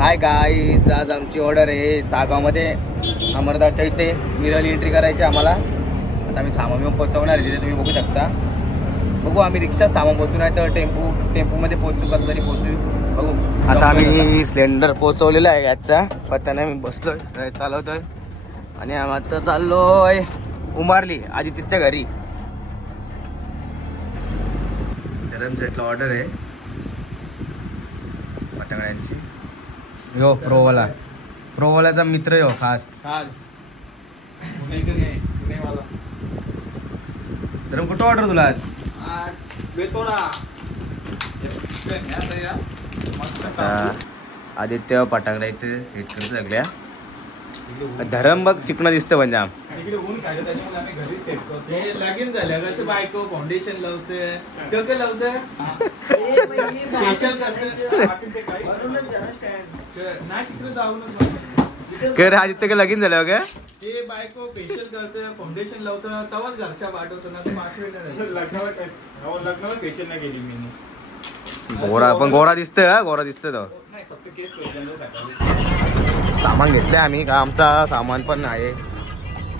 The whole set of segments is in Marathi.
हाय गाईज, आज आमची ऑर्डर आहे सागावमध्ये अमरदासच्या इथे मिरल एंट्री करायची आम्हाला. आता आम्ही सामान पोहोचवणार आहे तिथे, तुम्ही बघू शकता. बघू आम्ही रिक्षा सामान पोहोचू नाही तर टेम्पोमध्ये पोहोचू, कसं तरी पोहोचू बघू. आता आम्ही सिलेंडर पोहोचवलेलं आहे याचा पत्त्याने. मी बसलोय चालवतोय आणि आम्ही आता चाललोय उमारली आदित्यच्या घरी. धरम सेटला ऑर्डर आहे पटांगड्यांची. यो प्रोवालाचा मित्र यो खास धरम. कुठं ऑर्डर तुला आज? आदित्य पटांगडा इथे सेट करत लागल्या. धरम बघ चिकन दिसतं म्हणजे आम लगीन झालं कसं बायको फाउंडेशन लावते कर. आदित्य का लगीन झालं का ते बायको फेशियल करते फाउंडेशन लावतं तवाच घरच्या पाठवतो ना. लग्नाला फेशियल नाही केली मी. गोरा पण गोरा दिसतं तो. सामान घेतलंय आम्ही का आमचा सामान पण आहे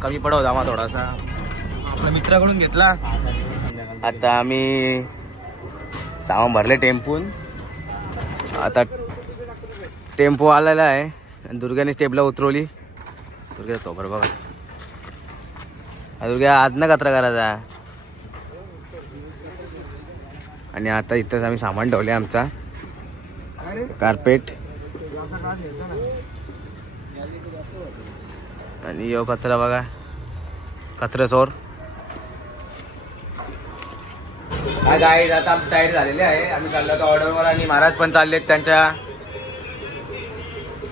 कमी पडवत आम्हा थोडासा आपल्या मित्राकडून घेतला. आता आम्ही सामान भरले टेम्पून. आता टेम्पो आलेला आहे आणि दुर्गाने स्टेपला उतरवली. दुर्गा तो बरं बघा. दुर्गा आज ना कचरा करायचा. आणि आता इथंच आम्ही सामान ठेवले आमचा कार्पेट आणि यो कचरा बघा कचऱ्यासोर. हा गाईज आता आमची तयारी झालेली आहे. आम्ही चाललो होतो ऑर्डरवर आणि महाराज पण चाललेत त्यांच्या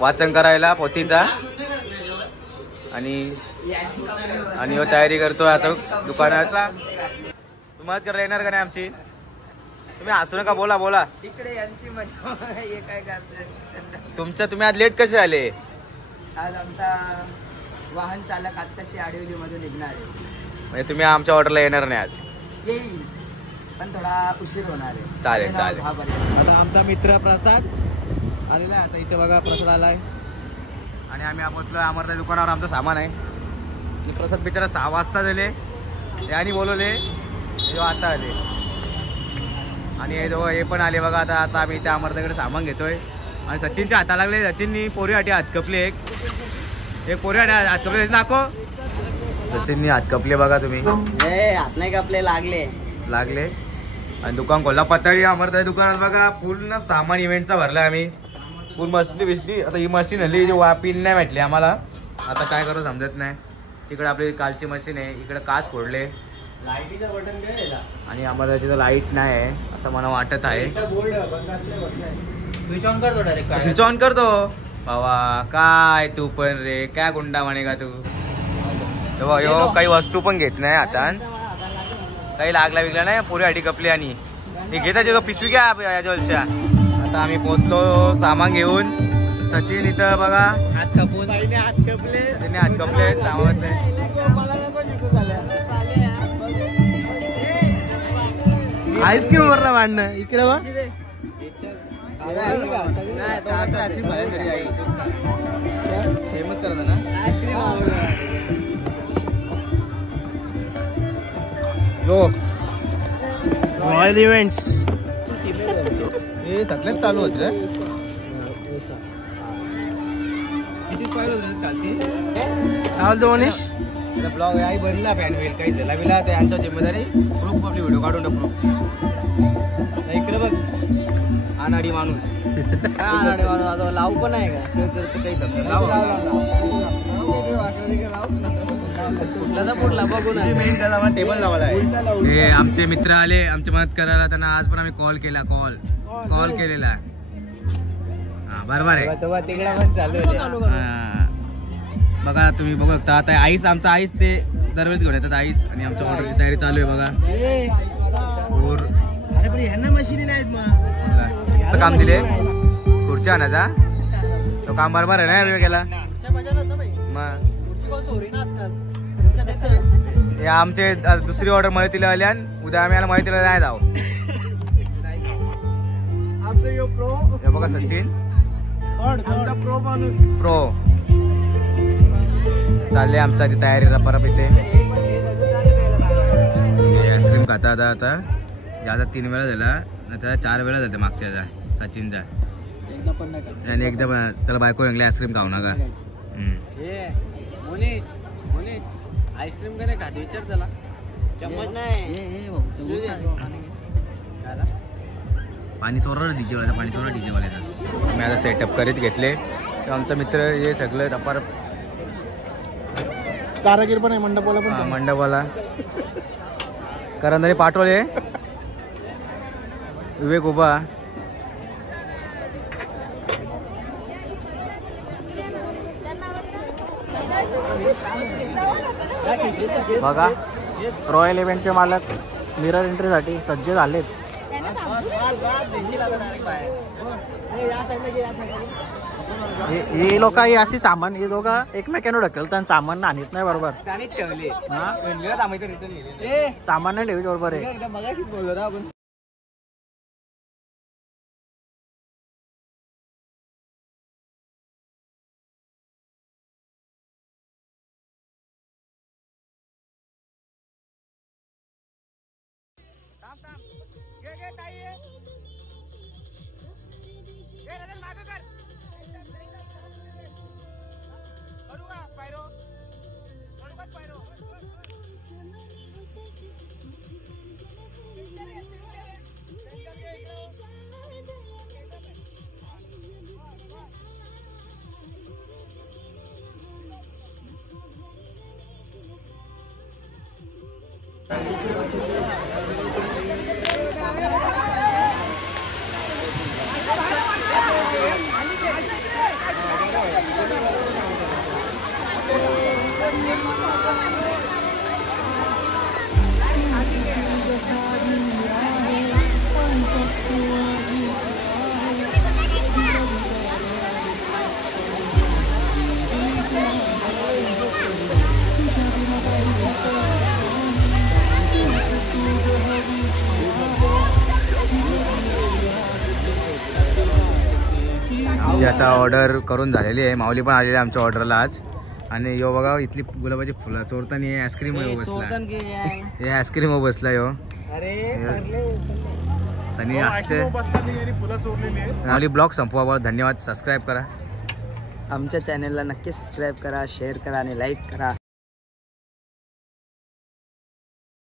वाचन करायला पोथीचा. आणि यो तयारी करतोय आता दुकानात. तुम्हाला करायला येणार का नाही आमची? तुम्ही हसू नका, बोला. इकडे यांची मजा हे काय करते. तुम्ही आज लेट कसे आले? आज आमचा वाहन चालक आत्ताशी आडिवली मधून निघणार आहे. म्हणजे तुम्ही आमच्या ऑर्डरला येणार नाही आज? येईल पण थोडा उशीर होणार आहे. चालेल. आता आमचा मित्र प्रसाद आलेला आहे. आता इथे बघा प्रसाद आलाय आणि आम्ही पोहोचलो अमरदास दुकानावर. आमचं सामान आहे. प्रसाद बिचारा 6 वाजता झाले यांनी बोलवले, आता आले. आणि हे पण आले बघा. आता आम्ही त्या अमरदाकडे सामान घेतोय आणि सचिनच्या हाता लागले. सचिननी पोरीसाठी हात कपले. एक पोरीसाठी हात कपले दाखव. सचिननी हात कपले बघा तुम्ही. हात नाही कापले, लागले. आणि दुकान खोलला पतळी अमरदास दुकानात बघा. पूर्ण सामान इव्हेंटचा भरला आम्ही. पूर्ण मस्ती बिसली. आता ही मशीन हल्ली पिन नाही भेटली आम्हाला. आता काय करू समजत नाही. तिकडे आपली कालची मशीन आहे, इकडे काच फोडले. लाईटीचा बटन काय आणि आम्हाला तिथं लाईट नाही आहे असं मला वाटत आहे. स्विच ऑन करतो बाबा. काय तू पण रे, काय गुंडा म्हणे का तू? यो काही वस्तू पण घेत नाही आता. काही लागला विकला नाही. पोरीसाठी कपले आणि हे घेता पिशवी घ्या याच्या. आता आम्ही पोहोचलो सामान घेऊन. सचिन इथं बघा हात कापून हात कपले सामान. आईस्क्रीम वरला मांडणं इकडे बा. फेमस करत ना रॉयल इव्हेंट्स हे सगळ्यात चालू होत रे. किती पाहिजे होत कालती मनीष ब्लॉग आई बनला फॅन होईल काही झाला बिला ते यांच्या जिम्मेदारी. प्रूफ आपली व्हिडिओ काढून प्रूफ. इकडे बघ अनाडी माणूस. लावू पण आहे का काही समजा लाव. टेबल लावला आहे. आमचे मित्र आले आमची मदत करायला. त्यांना आज पण आम्ही कॉल केलेला. हा बरोबर आहे. तिकडे पण चालू. बघा तुम्ही बघू शकता. आता आईस आमचा आईस ते दरवेळेस घेऊन येतात आईस. आणि आमच्या ऑर्डरची तयारी चालू आहे बघा. अरे पण ह्यांना मशीन नाहीत मग काम दिले खुर्च्या आणायचा. तो काम बरोबर आहे ना केला मग. हे आमचे दुसरी ऑर्डर मळतीला आल्या. उद्या आम्ही याला मळतीला नाही जाऊ. बघा सचिन प्रो चालले आमचा ती तयारीला परत इथे आईस्क्रीम खाता आता याचा 3 वेळा झाला आता 4 वेळा झाला मागच्या सचिनचा आणि एकदा पण त्याला बायको इंगले आईस्क्रीम खाऊ नका आईस्क्रीम का नाही खात विचार त्याला चम्मच नाही पाणी चोरलं डीजेवाल्याचं पाणी चोरलं डीजेवाल्याचं मी आता सेटअप करीत घेतले तर आमचा मित्र हे सगळं अपार कारागीर पण आहे मंडपवाला पण मंडपवाला करंदरी पाठवले विवेक उभा बघा रॉयल इव्हेंटचे मालक मिरर एंट्रीसाठी सज्ज झालेत हे लोक अशी सामान हे लोक एकमेकांना ढकलतात आणि सामान आणत नाही बरोबर सामान नाही ठेवी बरोबर आहे जी आता ऑर्डर करून झालेली आहे माऊली पण आलेली आहे आमच्या ऑर्डरला आज आणि यो बघा इथली गुलाबाची फुलं चोरताना हे आईस्क्रीम बसला हे आईस्क्रीम बसला यो सनी असते माऊली ब्लॉग संपवा धन्यवाद सबस्क्राईब करा आमच्या चॅनलला नक्की सबस्क्राईब करा शेअर करा आणि लाईक करा